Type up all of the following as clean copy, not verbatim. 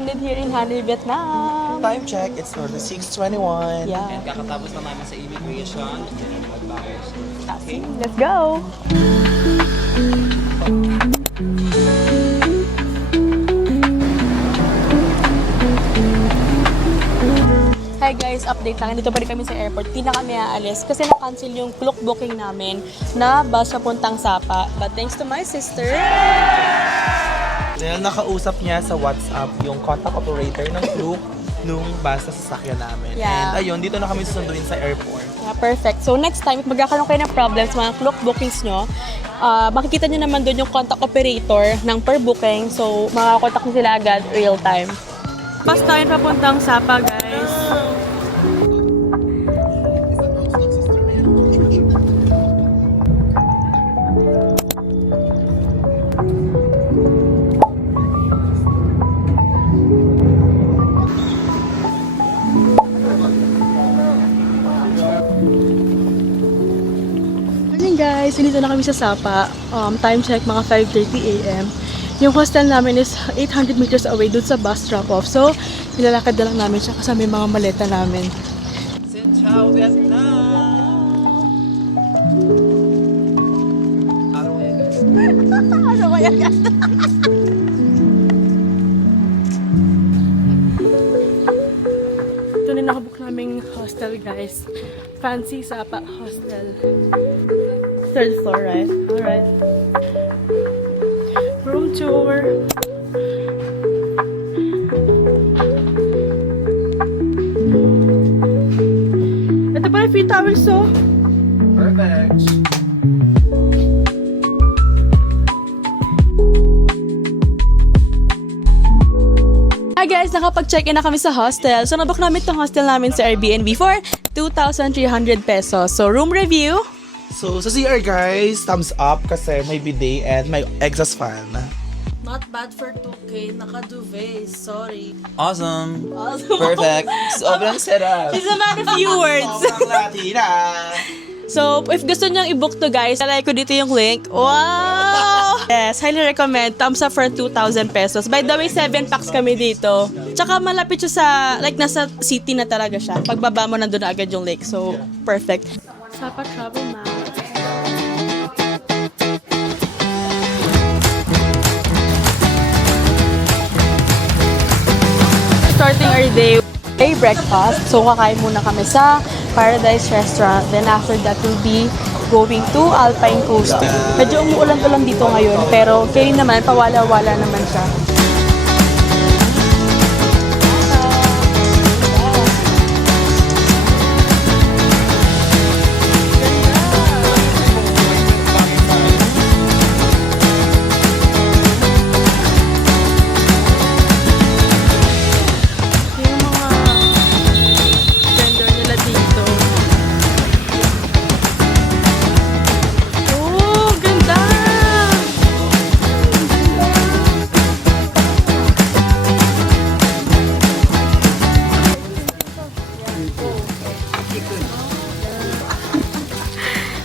stranded here in Hanoi, Vietnam. Time check, it's already 6:21. Yeah. And kakatapos na namin sa immigration. Okay. Let's go! Hi guys, update lang. Dito pa rin kami sa airport. Di na kami aalis kasi na-cancel yung clock booking namin na bus papuntang Sapa. But thanks to my sister, Dahil nakausap niya sa WhatsApp yung contact operator ng Klook nung bus sa sasakyan namin. Yeah. And ayun, dito na kami susunduin sa airport. yeah, perfect. So next time, if magkakaroon kayo ng problems, mga clock bookings nyo, makikita nyo naman doon yung contact operator ng per booking. So makakakontak nyo sila agad real time. Bus tayo papuntang Sapa, guys. Morning guys, dito na kami sa Sapa. Time check mga 5:30 AM. Yung hostel namin is 800 meters away dun sa bus drop-off. So, nilalakad na lang namin siya kasama yung mga maleta namin. Xin chào Vietnam! Araw ngayon guys. Ano kaya yan? Ito na nakabook naming hostel guys. Fancy Sapa Hostel. Third floor, right? Alright. Room tour. Ito pala free towels, so. Perfect! Hi guys, nakapag-check-in na kami sa hostel. So, nabook namin itong hostel namin sa Airbnb for 2,300 pesos. So, room review. So, sa CR guys, thumbs up kasi may bidet and may exhaust fan. Not bad for 2K. Naka-duvet. Sorry. Awesome! Awesome. Perfect! Sobrang sarap! She's a man of few words. Sobrang Latina! So, if gusto niyong i-book to guys, lalagay ko dito yung link. Wow! Yes, highly recommend. Thumbs up for 2,000 pesos. By the way, 7 packs kami dito. Tsaka malapit siya sa, like nasa city na talaga siya. Pagbaba mo, nandun na agad yung lake. So, perfect. Sapa Travel Map. Starting our day breakfast. So, kakain muna kami sa Paradise Restaurant. Then, after that, we'll be going to Alpine Coast. Medyo umuulan-ulan dito ngayon, pero kayo naman, pawala-wala naman siya. Yung mga vendor nila dito. Oh, ganda!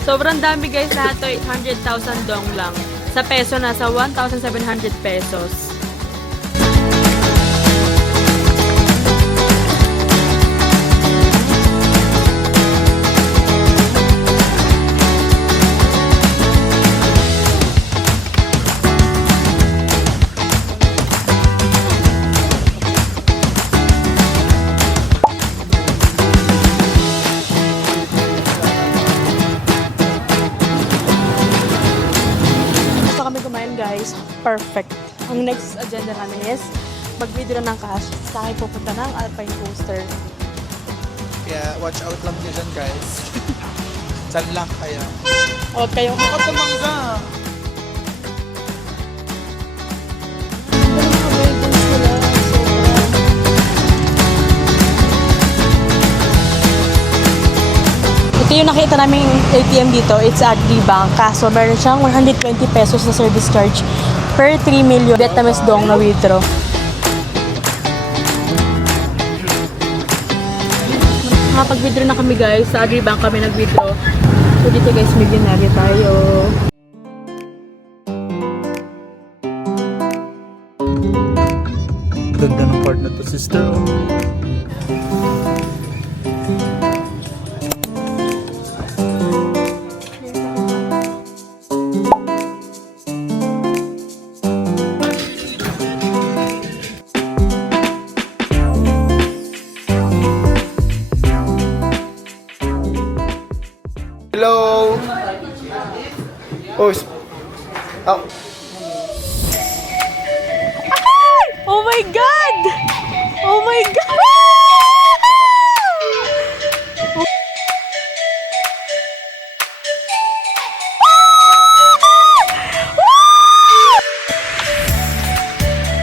Sobrang dami guys, lahat to 800,000 dong lang. Sa peso, nasa 1,700 pesos. Gusto kami kumain guys. Perfect. Ang next agenda namin is mag-withdraw ng cash. Sa akin pupunta ng Alpine Coaster. Yeah, watch out lang nyo dyan guys. Saan lang kayo? Huwag kayong Bakit tumangga? Ito yung nakita namin ATM dito. It's Agribank. Kaso meron siyang 120 pesos na service charge per 3 million Vietnamese dong na withdraw. Nakapag-withdraw na kami guys. Sa Agribank kami nag-withdraw. So dito guys, millionaire tayo. Ganda ng sister. Hello! Oh, oh. Oh my God! Oh my God!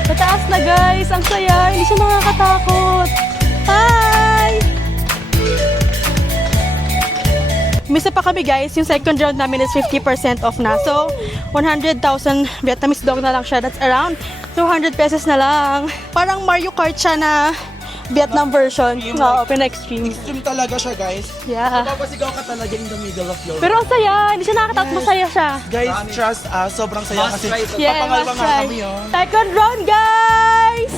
Mataas na guys! Ang saya! Hindi siya nakakatakot! Hi! Misa pa kami guys, yung second round namin is 50% off na. So, 100,000 Vietnamese dong na lang siya. That's around 200 pesos na lang. Parang Mario Kart siya na Vietnam version. Oo, pina-extreme. Extreme talaga siya, guys. Yeah. Mapapasigaw ka talaga in the middle of your... Pero ang saya, hindi siya nakakatakot, masaya siya. Guys, trust us, sobrang saya Must kasi try to- Yeah, papangalwa must nga try. kami yun. Second round, guys!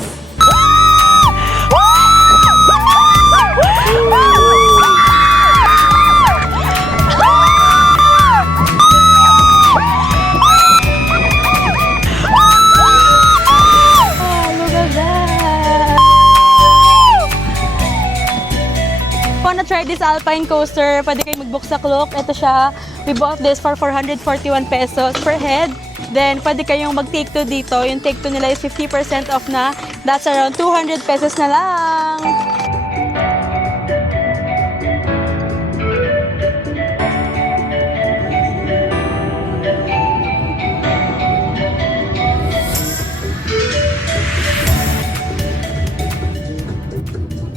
Look at that! Wanna try this Alpine coaster? Pwede kayo mag-book sa Klook. Ito siya. We bought this for 441 pesos per head. Then, pwede kayong mag-take two dito. Yung take two nila is 50% off na. That's around 200 pesos na lang.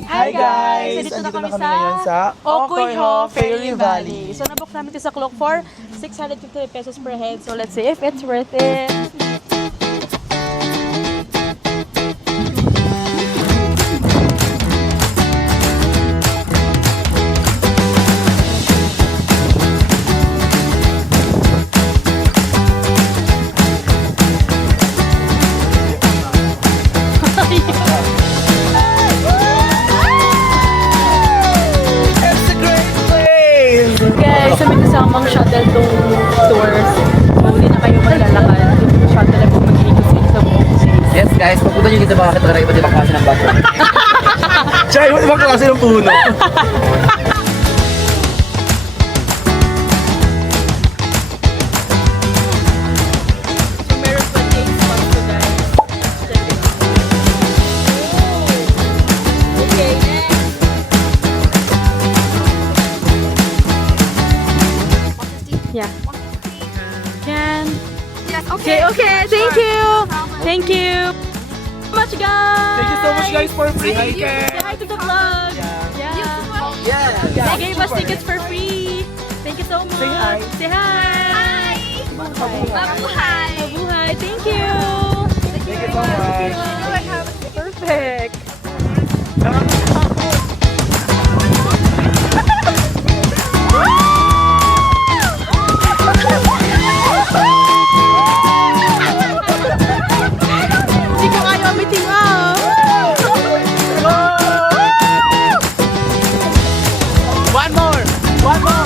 Hi guys! So, dito na Andito kami na kami ngayon sa Okoyho Fairy Valley. So, nabook namin ito sa Klook for 650 pesos per head. So, let's see if it's worth it. It's a great place! Guys, sa may kasamang shuttle tong tours. So, hindi na kayo maglalakad. Yung shuttle lang po mag-iikot sa buong city. Yes guys, pagpunta nyo dito makakita ka rin iba't ibang klase ng bus. Siya, yung ibang klase ng puno. So, meron 28 spots to guys. Check it out. Okay, next. Yeah. Can. Okay, okay. Thank you. Thank you. So much, guys. Thank you so much guys for free Say tickets! hi to the vlog. Yeah. They gave us tickets for free. Thank you so much. Say hi. Say hi. Mabuhay. Mabuhay. Thank you. Thank you so much! Perfect. Hindi ko kaya umiting out. One more! One more!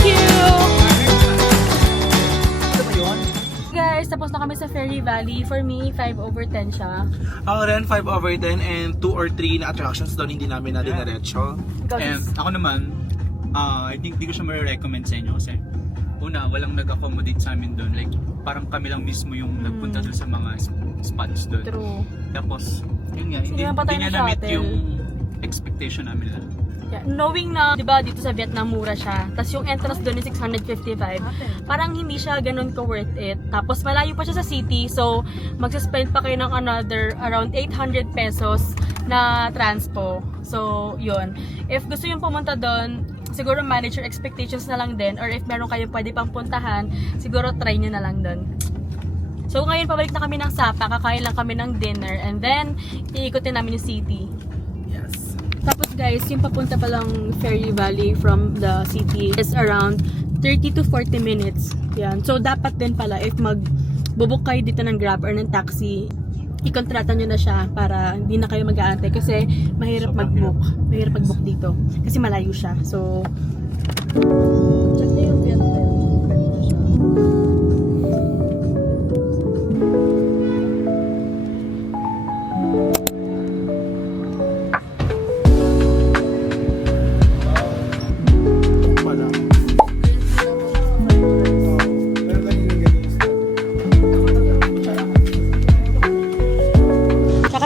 Thank you. Guys, tapos na kami sa Fairy Valley. For me, 5/10 siya. Ako rin, 5/10 and 2 or 3 na attractions doon hindi namin na dinaretso. And ako naman, I think di ko siya ma-recommend sa inyo kasi una, walang nag-accommodate sa amin doon. Like, parang kami lang mismo yung nagpunta doon sa mga spots doon. True. Tapos, yun nga, hindi Sinihan pa tayo niya ng na-meet shuttle. yung expectation namin lang. Yeah, knowing na, di ba, dito sa Vietnam mura siya. Tapos yung entrance doon is 655. Parang hindi siya ganun ka-worth it. Tapos malayo pa siya sa city. So, magsaspend pa kayo ng another around 800 pesos na transpo. So, yun. If gusto yung pumunta doon, siguro manage your expectations na lang din. Or if meron kayo pwede pang puntahan, siguro try nyo na lang doon. So ngayon pabalik na kami ng Sapa, kakain lang kami ng dinner and then iikutin namin yung city. Yes. Tapos guys, yung papunta palang Fairy Valley from the city is around 30 to 40 minutes. Yan. So dapat din pala if magbubuk kayo dito ng Grab or ng taxi, ikontrata nyo na siya para hindi na kayo mag-aantay kasi mahirap mag-book. Mahirap mag-book dito kasi malayo siya. So, check na yung Vietnam.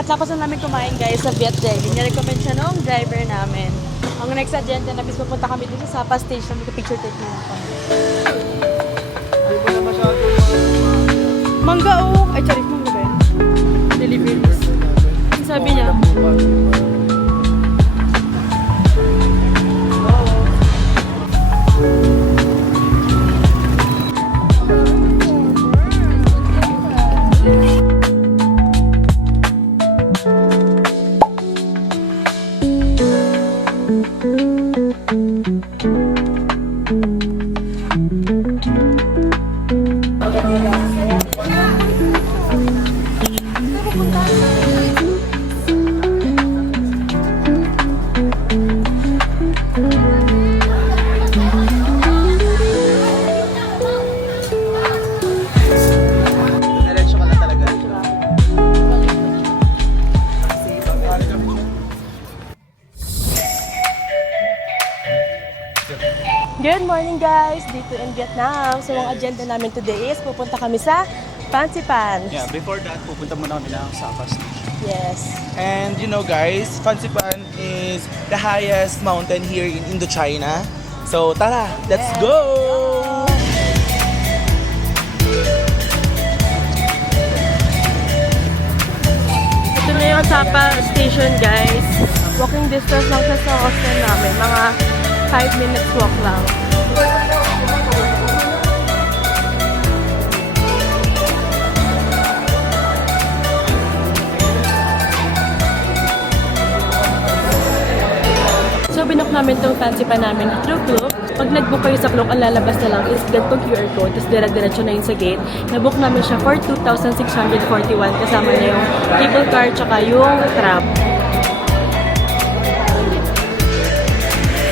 Tapos na namin kumain guys sa Viet Daily. Nirecommend siya nung driver namin. Ang next agenda na bis pupunta kami dito sa Sapa Station. Picture take na ako. Mangga oh! Ay, charik mangga ba yan? Deliveries. Ang sabi niya? Diretso ka na talaga. Good morning guys! Dito in Vietnam. So ang agenda namin today is pupunta kami sa Fancy Pants. Yeah, before that, pupunta muna kami ng Sapa Station. Yes. And you know guys, Fansipan is the highest mountain here in Indochina. So tara, let's go! Ito na yung Sapa Station guys. Walking distance lang siya sa hostel namin. Mga 5 minutes walk lang. So, binook namin itong fancy pa namin through Klook. Pag nag-book kayo sa Klook, ang lalabas na lang is ganitong QR code, tapos dire-diretso na yun sa gate. Nag-book namin siya for 2,641 kasama na yung cable car tsaka yung tram.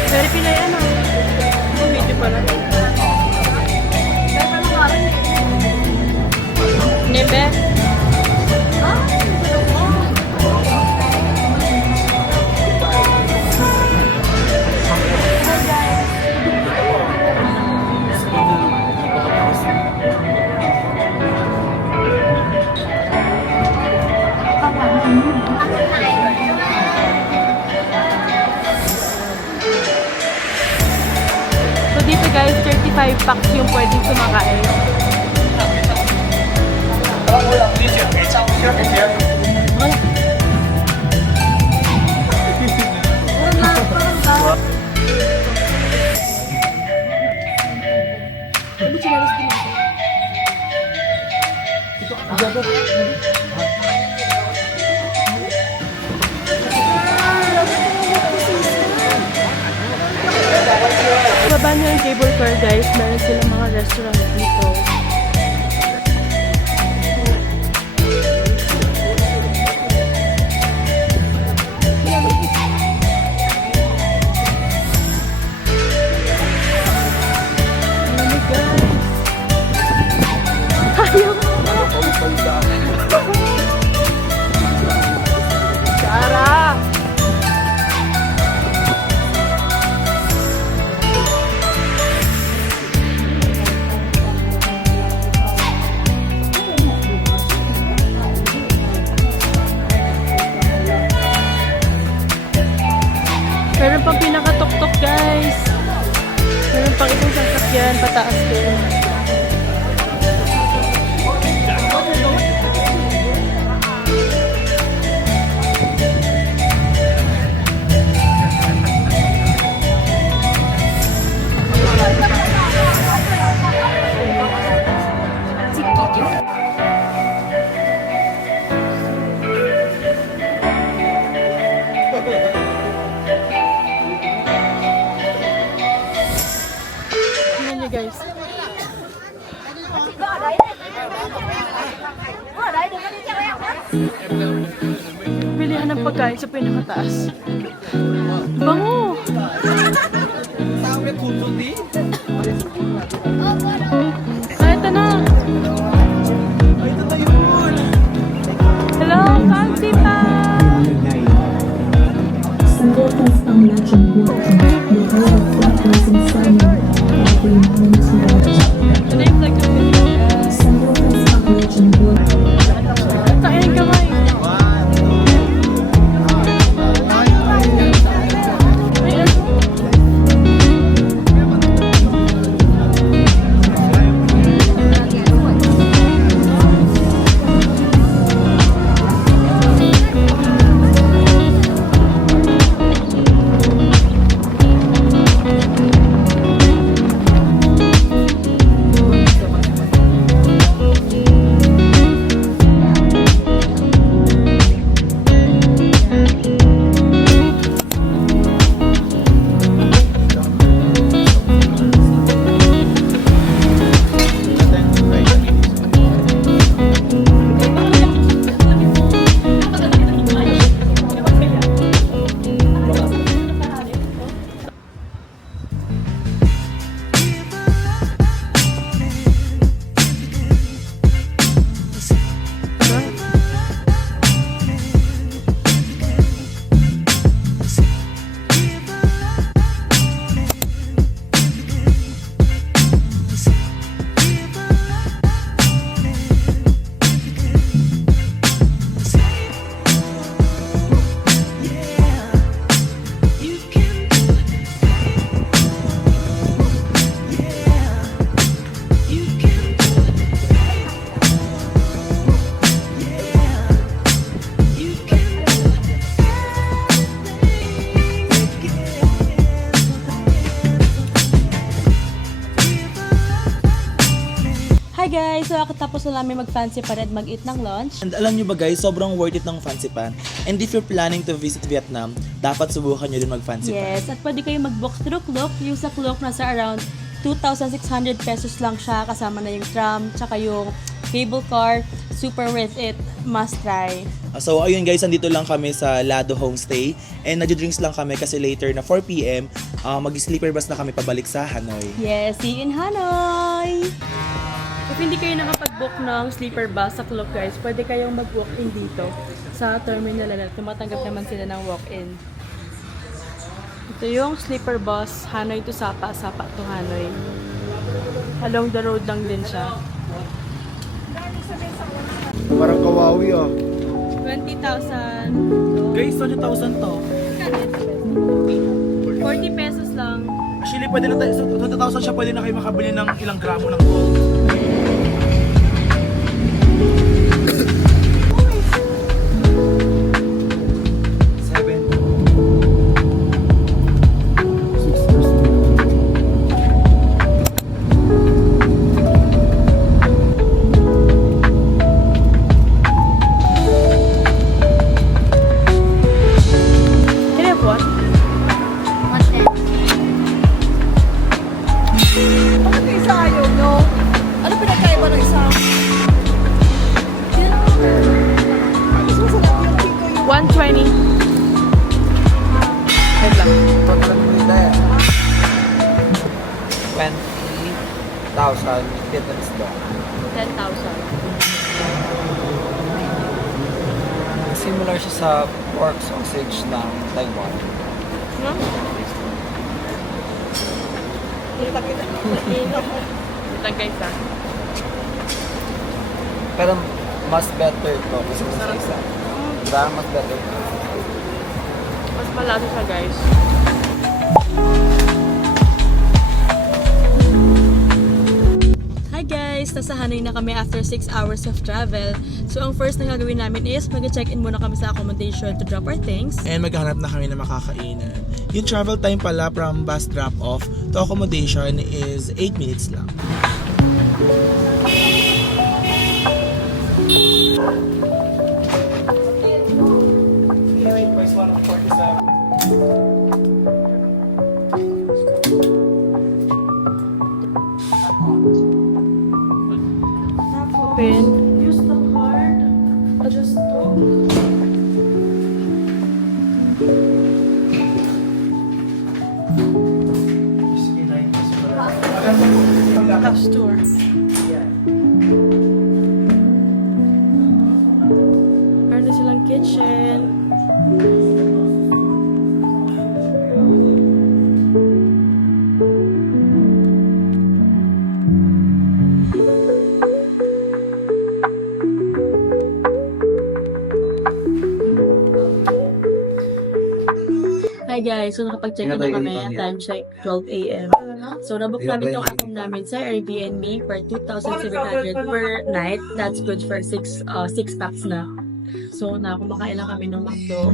Very Pinay ano? Video pala. Nebe? So dito guys, 35 packs yung pwedeng sumakain. Baba nyo yung cable car guys, meron silang mga restaurant dito. Sarah! Meron pang pinakatuktok guys. Meron pang itong sasakyan, pataas din. Bilihan ng pagkain sa pinakataas. Bango! Ay, ito na! Hello, Fancy Pa! Sandotas ang lachong buwan, lugar of 4,000 salmon, between homes waters. Today, vlog yung video. Sandotas ang lachong buwan. Tayo yung kamay. Hi guys! So, katapos na namin mag-fancy pan at mag-eat ng lunch. And alam nyo ba guys, sobrang worth it ng Fancy Pan. And if you're planning to visit Vietnam, dapat subukan nyo din mag-Fancy Pan. Yes, at pwede kayo mag-book through Klook. Yung sa Klook, nasa around 2,600 pesos lang siya. Kasama na yung tram, tsaka yung cable car. Super worth it. Must try. So ayun guys, andito lang kami sa Lado Homestay. And nag-drinks lang kami kasi later na 4 PM, mag-sleeper bus na kami pabalik sa Hanoi. Yes, see you in Hanoi! If hindi kayo nakapag-book ng sleeper bus sa Klook guys, pwede kayong mag-walk-in dito sa terminal na tumatanggap naman sila ng walk-in. Ito yung sleeper bus, Hanoi to Sapa, Sapa to Hanoi. Along the road lang din siya. Parang kawawi ah. 20,000. Guys, 20,000 to. 40 pesos lang. Actually, pwede na tayo, so 20,000 siya, pwede na kayo makabili ng ilang gramo ng gold. Can I have one? Bakit isa ayaw nyo? Ano pinagkaiba ng isa? Mas masarap yung chico yung 120. Wait lang. 20,000 Vietnamese dong. 10,000. Similar siya sa pork sausage ng Taiwan. No? Lang guys ah. Pero mas better to kasi sa isa. Diba? Mas better to. Mas malasa siya guys. Hi guys! Nasa Hanoi na kami after 6 hours of travel. So ang first na gagawin namin is mag-check-in muna kami sa accommodation to drop our things. And maghanap na kami ng makakainan. Yung travel time pala from bus drop-off to accommodation is 8 minutes lang. open. Use the card. Just to. App Store. Meron din silang kitchen. Hi guys, so nakapag-check in na kami, time check 12 a.m. So nabook namin itong account namin sa Airbnb for 2,700 per night. That's good for 6 packs na. So kumakain lang kami ng McDo.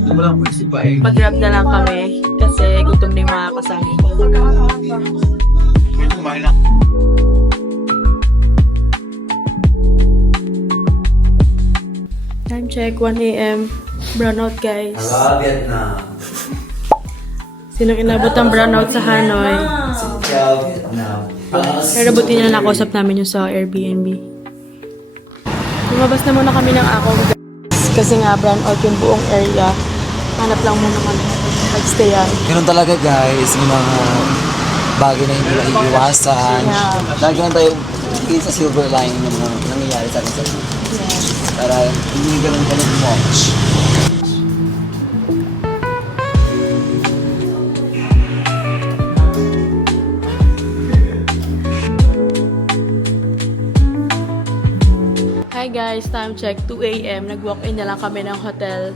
Pag-grab na lang kami kasi gutom na yung mga kasama. Time check 1 a.m. Brownout guys. Vietnam. Sinong inabot ang brownout sa Hanoi? Ciao, Vietnam. Pero buti na nakusap namin yung sa Airbnb. Lumabas na muna kami ng ako. Kasi nga brownout yung buong area. Hanap lang muna kami. Pag-stayan. Ganun talaga guys, yung mga bagay na hindi maiiwasan. Yeah. Lagi lang tayo in sa silver lining ng mga nangyayari sa atin sa buhay. Para hindi ganun much. Hi guys, time check 2 a.m. Nag-walk-in na lang kami ng hotel.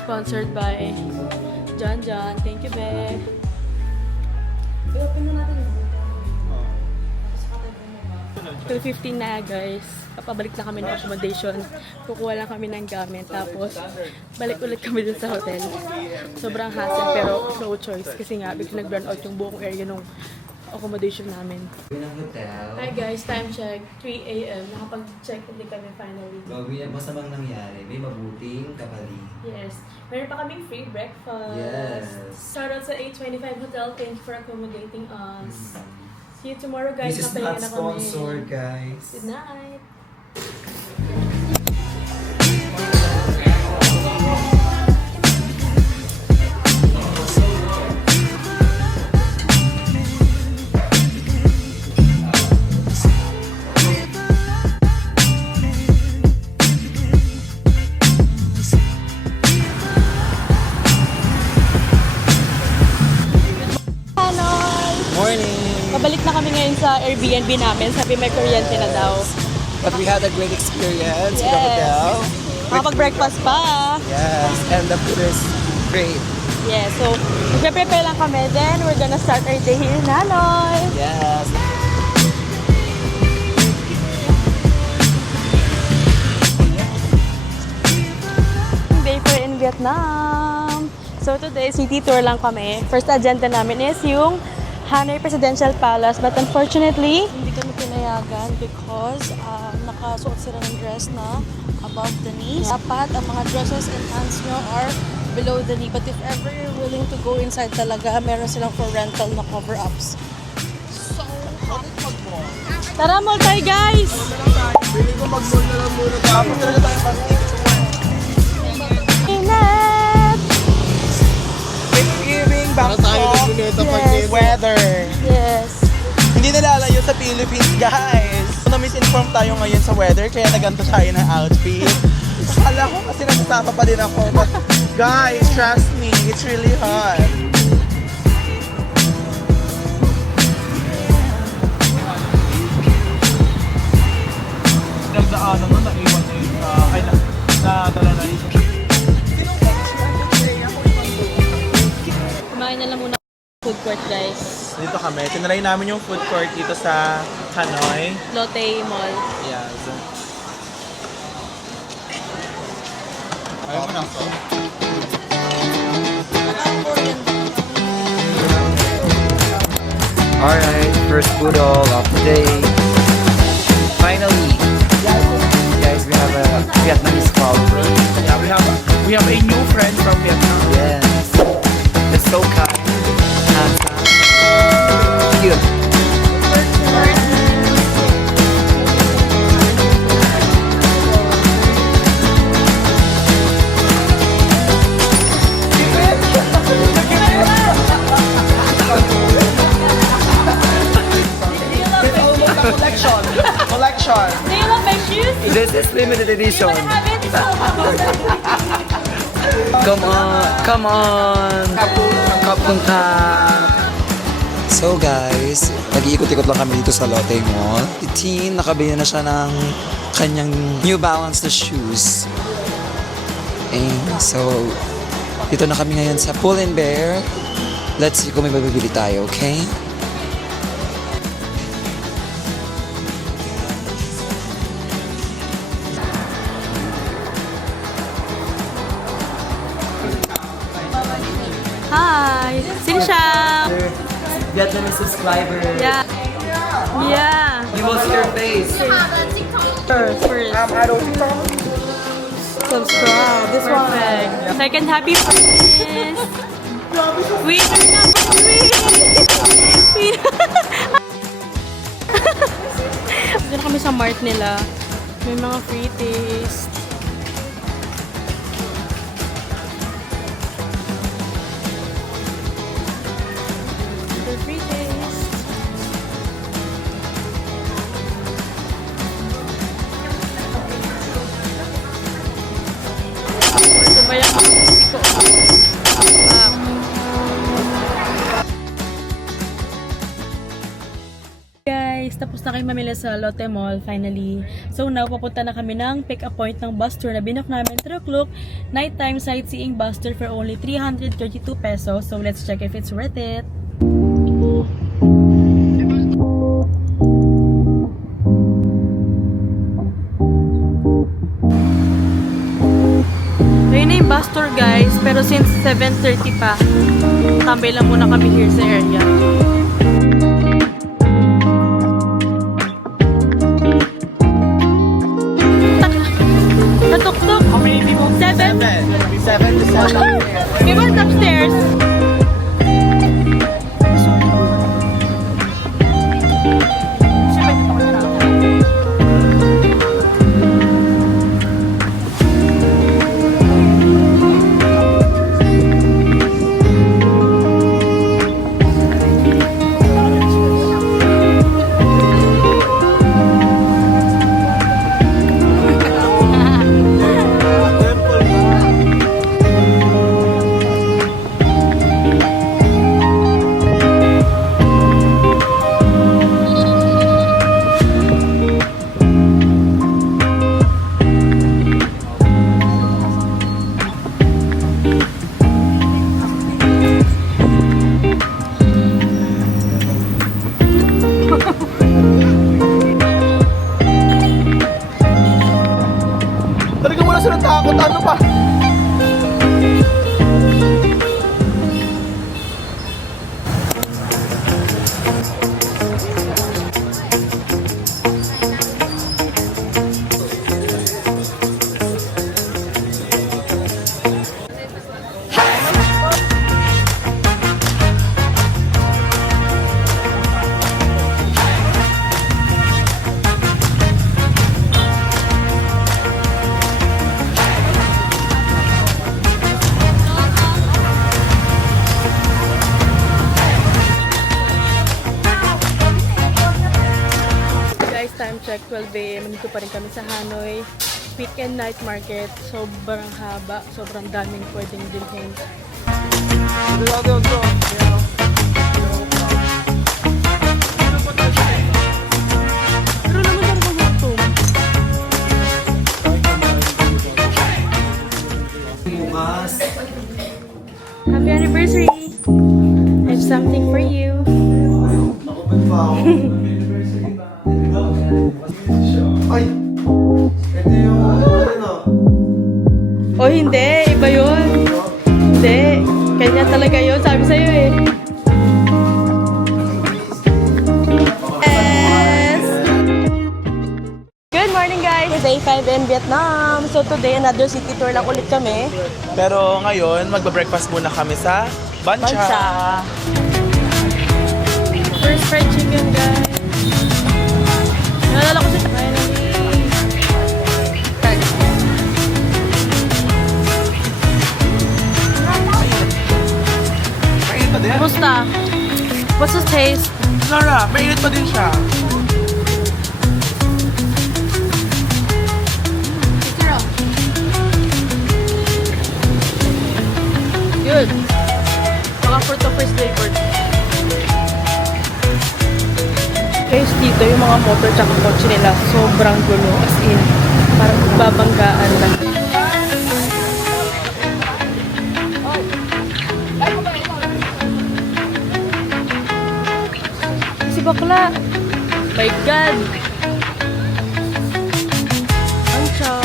Sponsored by John John. Thank you, be. I-open na natin yung 2:15 na guys. Papabalik na kami ng accommodation. Kukuha lang kami ng gamit. Tapos, balik ulit kami dun sa hotel. Sobrang hassle pero no choice. Kasi nga, bigla nag-burn out yung buong area nung accommodation namin. Hi guys, time check 3 a.m. Nakapag-check din kami finally. Bago yan, basta mang nangyari, may mabuting kapali. Yes. Meron pa kaming free breakfast. Yes. Shout out sa 825 Hotel. Thank you for accommodating us. See you tomorrow guys. This is Kapahinga not na kami. sponsored, guys. Good night. Morning! Pabalik na kami ngayon sa Airbnb namin. Sabi may kuryente na daw. But we had a great experience with the Yes. hotel. Makapag-breakfast pa. Yes, and the food is great. Yeah, so magpe-prepare lang kami. Then we're gonna start our day here in Hanoi. Yes. Day for in Vietnam. So today, city tour lang kami. First agenda namin is yung Hanoi Presidential Palace. But unfortunately, Hindi kami pinayagan because nakasuot sila ng dress na above the knees. Dapat ang mga dresses and pants nyo are below the knee. But if ever you're willing to go inside talaga, meron silang for rental na cover-ups. tara mall tayo guys! Init! It's giving Bangkok Yes. weather. Yes. Hindi nalalayo sa Philippines, guys. Na-misinform tayo ngayon sa weather, kaya naganto tayo ng outfit. Akala ko kasi nasasama pa din ako. But guys, trust me, it's really hot. Nagdaanan mo, naiwan na yun. Ay, nadala na yun. Kumain na lang muna food court guys. Dito kami, tinry namin yung food court dito sa Hanoi. Lotte Mall. Yes. Alright, first poodle of the day. Finally, guys, we have a Vietnamese follower. Yeah, we have a new friend from Vietnam. Yes, it's so kind, handsome, cute. Collection. Do you love my shoes? This is limited edition. Have it? Come on, come on. Kapung kap. So guys, nag-iikot-ikot lang kami dito sa Lotte Mall. Teen, nakabili na siya ng kanyang New Balance na shoes. And so, dito na kami ngayon sa Pull & Bear. Let's see kung may mabibili tayo, okay? Hi! Sino siya? Vietnamese subscriber. Yeah. Yeah. You will see your face. First. I don't Subscribe. This one. Perfect. Second, happy Christmas. Winner number 3. Dito na kami sa mart nila. May mga free taste. The free taste. Ito ba yung mga ko? Guys, tapos na kayo mamili sa Lotte Mall, finally. So now, papunta na kami ng pick-up point ng bus tour na binook namin 3 o'clock. Nighttime sightseeing bus tour for only 332 pesos. So let's check if it's worth it. Ayun na yung bus tour guys, pero since 7:30 pa, tambay lang muna kami here sa area. Natuktok. How many people? 7. 7 to 7. We went upstairs. Talaga wala silang takot. Ano pa? Guys, time check, 12 AM. Nandito pa rin kami sa Hanoi. Weekend night market. Sobrang haba. Sobrang daming pwedeng bilhin. Pero naman talaga gutom. Happy anniversary! I have something for you. Ay! Ito yung ano? O hindi, iba yun. Hindi, kanya talaga yun. Sabi sa'yo eh. Yes! Good morning guys! Day 5 in Vietnam. So today, another city tour lang ulit kami. Pero ngayon, magbe-breakfast muna kami sa Bancha. Bansa. First fried chicken guys. Nalala ko siya. Finally. Mainit pa din? Kumusta? What's the taste? Sarap. Mainit pa din siya. dito, yung mga motor tsaka kotse nila, sobrang gulo. As in, parang babanggaan lang. Si bakla! My God! Ancha!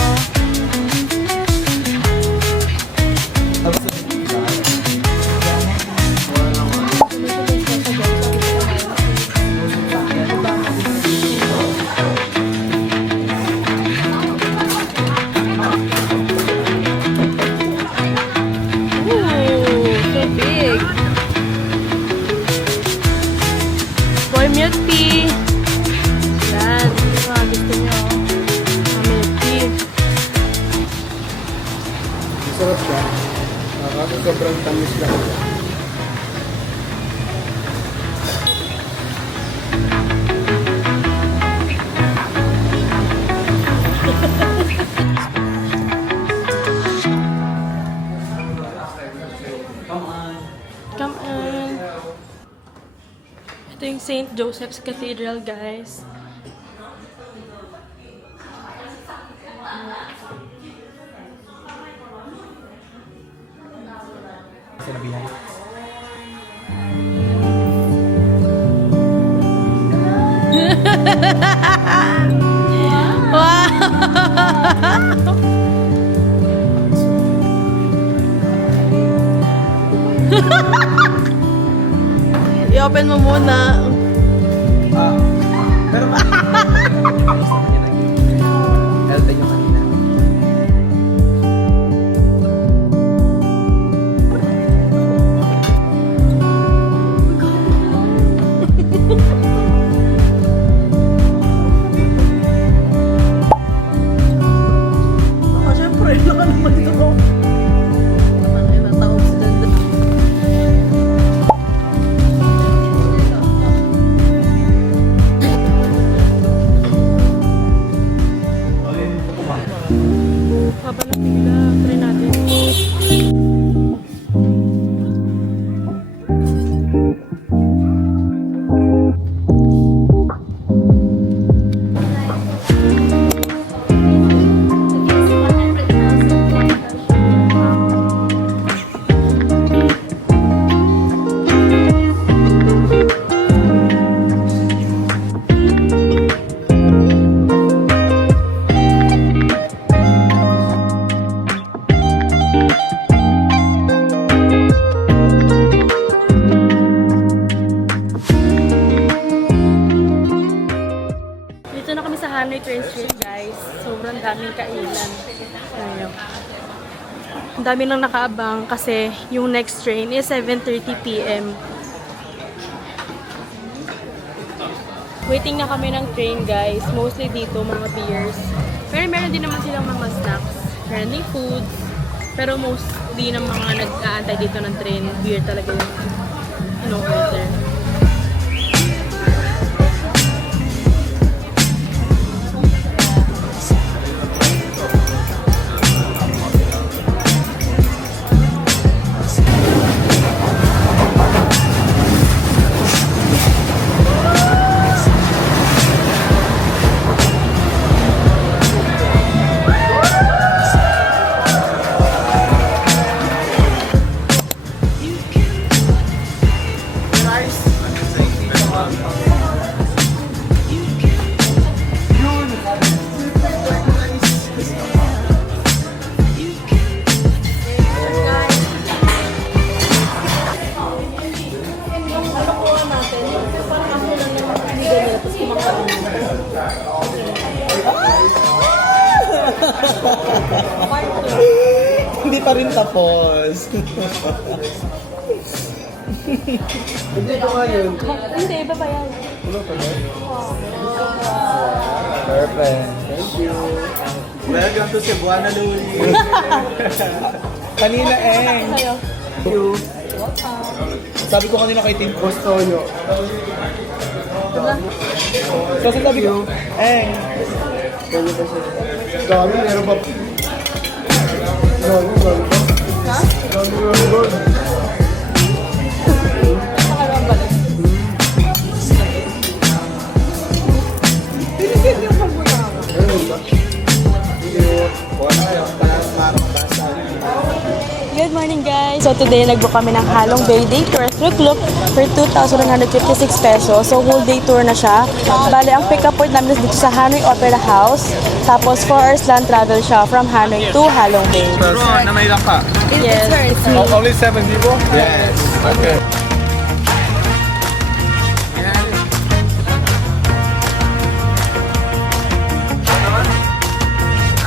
So big. Boy milk tea. Yan. Mga gusto nyo. Milk tea. Sarap siya. Kasi sobrang tamis lang. Come on. Ito yung St. Joseph's Cathedral, guys. I-open mo muna. Elta nyo kanina. Siyempre, naka naman ito. Ay, natawag si Danda. Haba ng pila. Try natin. Dito na kami sa Hanoi Train Street, guys. Sobrang daming kainan. Ayun. Ang dami nang nakaabang kasi yung next train is 7:30 p.m. Waiting na kami ng train, guys. Mostly dito, mga beers. Pero meron din naman silang mga snacks. Meron din foods. Pero mostly ng mga nag-aantay dito ng train, beer talaga yung in-order. Hindi pa rin tapos. Hindi ko ngayon. Hindi, iba pa yan. Perfect. Thank you. Welcome to Cebuana, Luli. Kanina, Eng. Thank you. Sabi ko kanina kay Team Costoyo. Kasi sabi ko, Eng. Dami, meron pa. Dami pa. Ha? Dami pa. Good morning guys! So today nagbook kami ng Halong Bay Day Tour through Klook for 2,156 pesos. So whole day tour na siya. Bale, ang pick up point namin is dito sa Hanoi Opera House. Tapos 4 hours land travel siya from Hanoi to Halong Bay. Ron, na may lang ka. Yes, it's me. Only 7 people? Yes. Okay.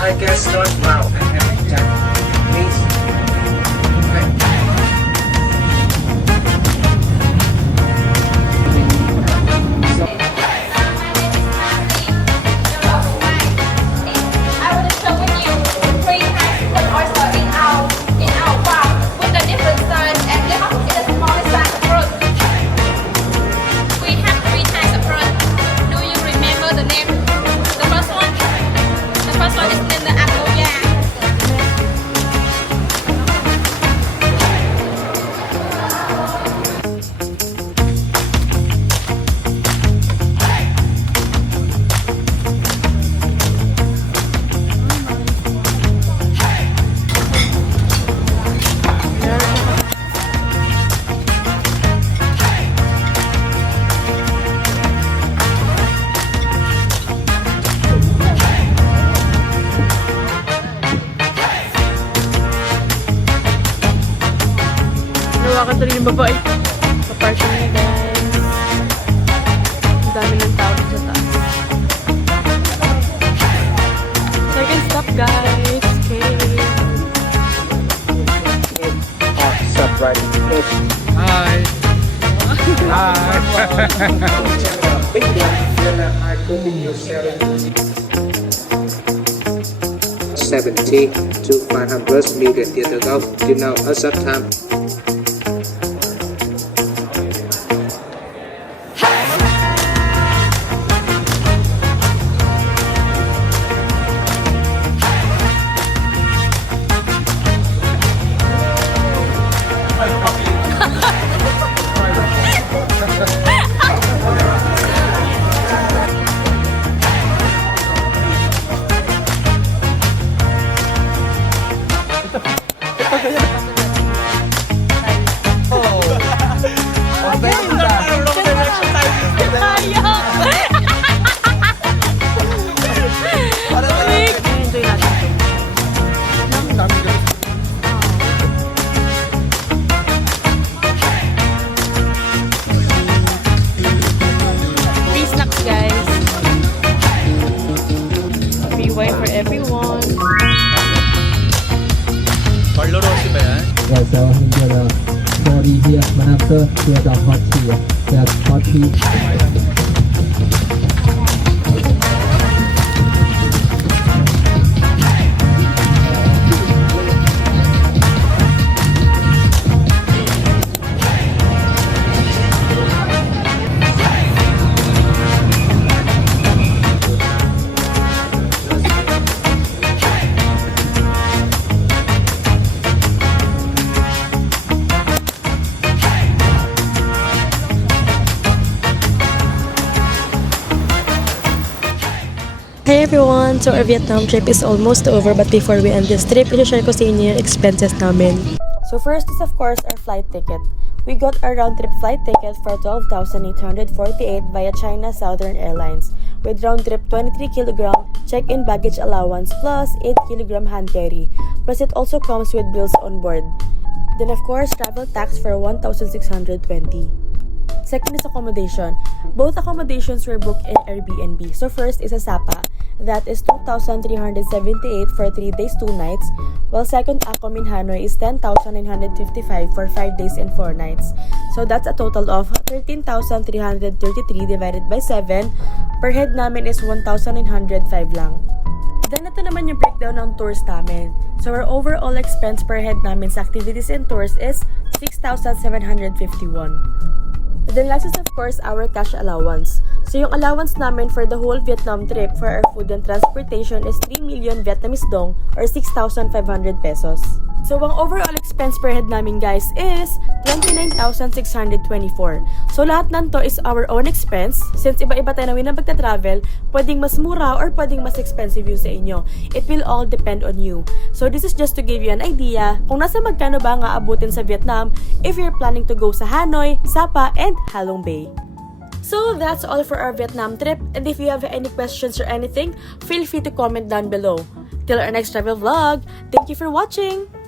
I guess not now. Please. I will show with you 3 times the oyster in our farm with the different size and the smallest size fruit. We have 3 types of fruit. Do you remember the name? The first one is named the Akoya. Nawakan tuloy yung babae. Sa parking niya guys. Ang dami ng tao sa taas. Second stop guys. Okay. Hi. Hi. 70 to 500 meter theater golf. You know, us up time. Free snacks guys. Free wine for everyone. Carlo Rossi ba yan? Right, so here the body here, after here the hot tea, there's hot tea. Hey everyone! So our Vietnam trip is almost over, but before we end this trip, i-share ko sa inyo yung expenses namin. So first is of course our flight ticket. We got our round-trip flight ticket for 12,848 via China Southern Airlines with round-trip 23 kg check-in baggage allowance plus 8 kg hand carry. Plus it also comes with bills on board. Then of course, travel tax for 1,620. Second is accommodation. Both accommodations were booked in Airbnb. So first is a Sapa. That is 2,378 for 3 days, 2 nights. While second Accom in Hanoi is 10,955 for 5 days and 4 nights. So that's a total of 13,333 divided by 7. Per head namin is 1,905 lang. Then ito naman yung breakdown ng tours namin. So our overall expense per head namin sa activities and tours is 6,751. Then last is of course our cash allowance. So yung allowance namin for the whole Vietnam trip for our food and transportation is 3 million Vietnamese dong or 6,500 pesos. So, ang overall expense per head namin guys is 29,624. So, lahat nanto is our own expense. Since iba-iba tayo na pagta-travel, pwedeng mas mura or pwedeng mas expensive yung sa inyo. It will all depend on you. So, this is just to give you an idea kung nasa magkano ba nga abutin sa Vietnam if you're planning to go sa Hanoi, Sapa, and Halong Bay. So, that's all for our Vietnam trip. And if you have any questions or anything, feel free to comment down below. Till our next travel vlog, thank you for watching!